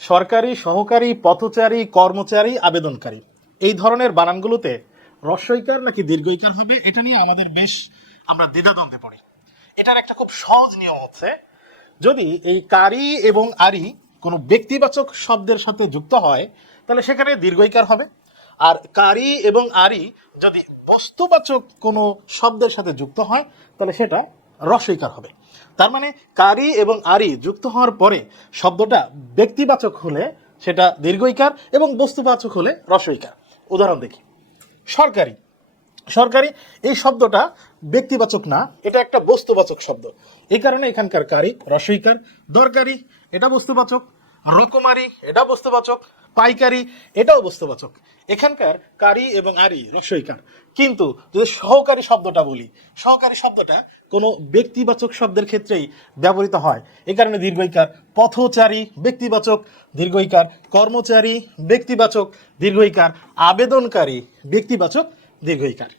সরকারি, সহকারী, পথচারী, কর্মচারী, আবেদনকারী। এই ধরনের বানানগুলোতে রস্বইকার নাকি দীর্ঘইকার হবে, এটা নিয়ে আমাদের বেশ আমরা দ্বিধাদ্বন্দ্বে পড়ি। এটার একটা খুব সহজ নিয়ম হচ্ছে, যদি এই কারি এবং আরি কোনো ব্যক্তিবাচক শব্দের সাথে যুক্ত হয়, তাহলে সেখানে দীর্ঘইকার হবে। আর কারি এবং আরি যদি বস্তুবাচক কোনো শব্দের সাথে যুক্ত হয়, তাহলে সেটা রসইকার হবে। তার মানে কারি এবং আরি যুক্ত হওয়ার পরে শব্দটা ব্যক্তিবাচক হলে সেটা দীর্ঘইকার এবং বস্তুবাচক হলে রসইকার উদাহরণ দেখি। সরকারি। সরকারি এই শব্দটা ব্যক্তিবাচক না, এটা একটা বস্তুবাচক শব্দ। এই কারণে এখানকার কারি রসইকার দরকারি, এটা বস্তুবাচক। রকমারি, এটা বস্তুবাচক। পাইকারি, এটাও বস্তুবাচক এখানকার কারি এবং আরি রসইকার কিন্তু যদি সহকারী শব্দটা বলি, সহকারী শব্দটা কোনো ব্যক্তিবাচক শব্দের ক্ষেত্রেই ব্যবহৃত হয়। এ কারণে দীর্ঘইকার পথচারী, ব্যক্তিবাচক, দীর্ঘইকার কর্মচারী, ব্যক্তিবাচক, দীর্ঘইকার আবেদনকারী, ব্যক্তিবাচক, দীর্ঘইকার।